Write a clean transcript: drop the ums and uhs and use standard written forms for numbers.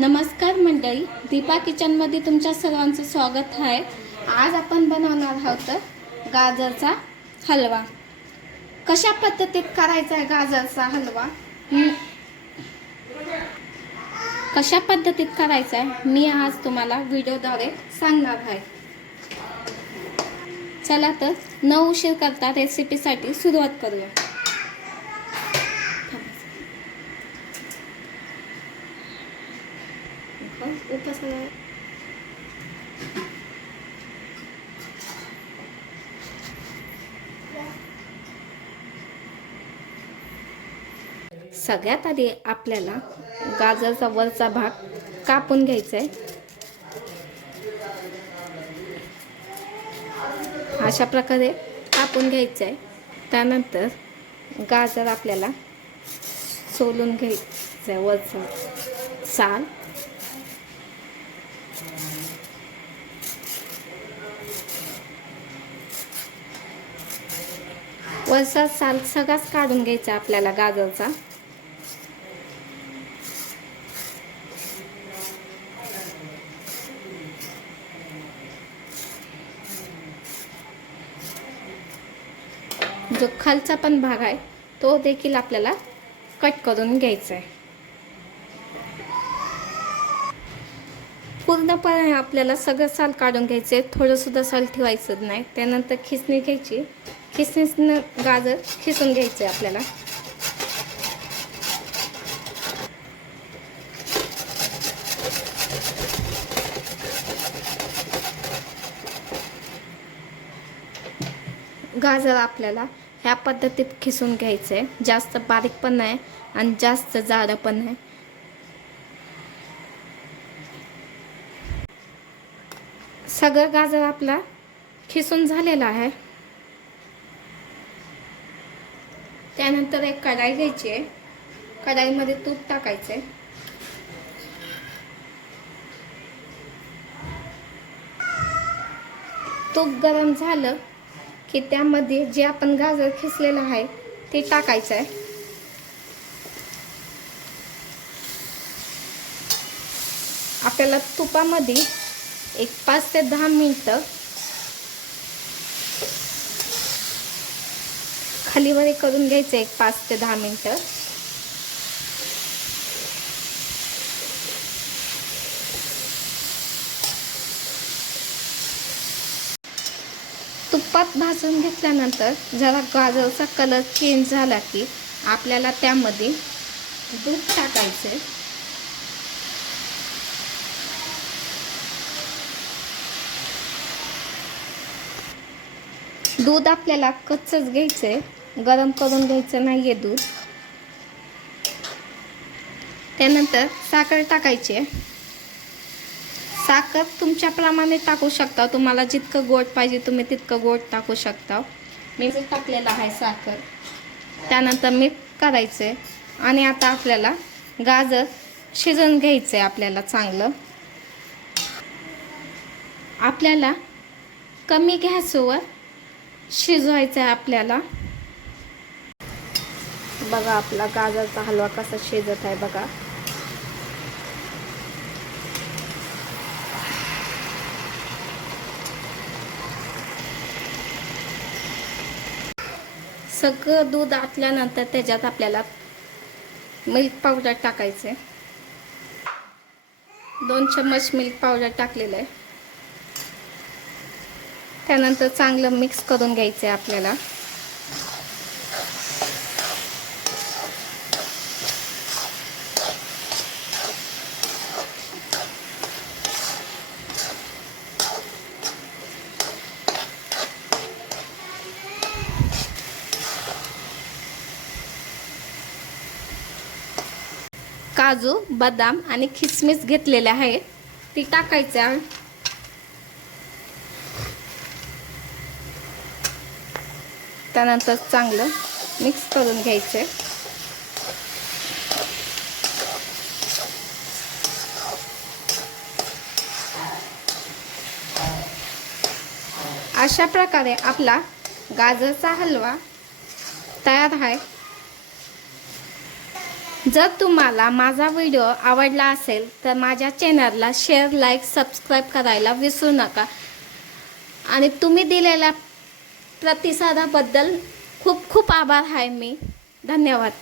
नमस्कार मंडळी, दीपा किचनमध्ये तुमच्या सर्वांचं स्वागत आहे। आज आपण बनवणार आहोत गाजरचा हलवा। कशा पद्धतीत करायचा आहे गाजरचा हलवा, कशा पद्धतीत करायचा आहे मी आज तुम्हाला व्हिडिओद्वारे सांगणार आहे। चला तर न उशीर करता रेसिपीसाठी सुरुवात करूया। सगळ्यात आधी आपल्याला गाजरचा वरचा भाग कापून घ्यायचा आहे। अशा प्रकारे कापून घ्यायचं आहे। त्यानंतर गाजर आपल्याला सोलून घ्यायचं आहे वरचा साल। वरचा साल सगळाच काढून घ्यायचा आपल्याला गाजरचा। जो खालचा पण भाग आहे तो देखील आपल्याला कट करून घ्यायचा आहे। पूर्णपणे आपल्याला सगळं साल काढून घ्यायचे, थोडं सुद्धा साल ठेवायचं नाही। त्यानंतर खिसणी घ्यायची, खिसणीने गाजर खिसून घ्यायचे आपल्याला। गाजर आपल्याला ह्या पद्धतीत खिसून घ्यायचे, जास्त बारीक पण नाही आणि जास्त जाड पण नाही। सगळं गाजर आपला खिसून झालेला आहे। त्यानंतर एक कढाई घ्यायची आहे, कढाईमध्ये तूप टाकायचे। तूप गरम झालं की त्यामध्ये जे आपण गाजर खिसलेलं आहे ते टाकायचं आहे। आपल्याला तुपामध्ये एक 5 ते 10 मिनिटं खालीवर करून घ्यायचं, एक 5 ते 10 मिनिटं। तुपात भाजून घेतल्यानंतर जरा गाजरचा कलर चेंज झाला की आपल्याला त्यामध्ये दूध टाकायचे। दूध आपल्याला कच्चंच घ्यायचंय, गरम करून घ्यायचं नाहीये दूध। त्यानंतर साखर टाकायची आहे। साखर तुमच्याप्रमाणे टाकू शकता, तुम्हाला जितकं गोड पाहिजे तुम्ही तितकं गोड टाकू शकता। मी टाकलेलं आहे साखर। त्यानंतर मीठ करायचे आणि आता आपल्याला गाजर शिजवून घ्यायचे आपल्याला चांगलं। आपल्याला कमी गॅसवर शिजवायचं आहे आपल्याला। बघा आपला गाजरचा हलवा कसा शिजत आहे बघा। सगळं दूध आटल्यानंतर त्याच्यात आपल्याला मिल्क पावडर टाकायचे। 2 चम्मच मिल्क पावडर टाकलेलं आहे। त्यानंतर चांगलं मिक्स करून घ्यायचं आहे आपल्याला। काजू, बदाम आणि किसमिस घेतलेले आहे ती टाकायचं आहे। त्यानंतर चांगलं मिक्स करून घ्यायचे। अशा प्रकारे आपला गाजरचा हलवा तयार आहे। जर तुम्हाला माझा व्हिडिओ आवडला असेल तर माझ्या चॅनलला शेअर, लाईक, सबस्क्राईब करायला विसरू नका. आणि तुम्ही दिलेल्या प्रतिसादाबद्दल खूप खूप आभार आहे मी. धन्यवाद.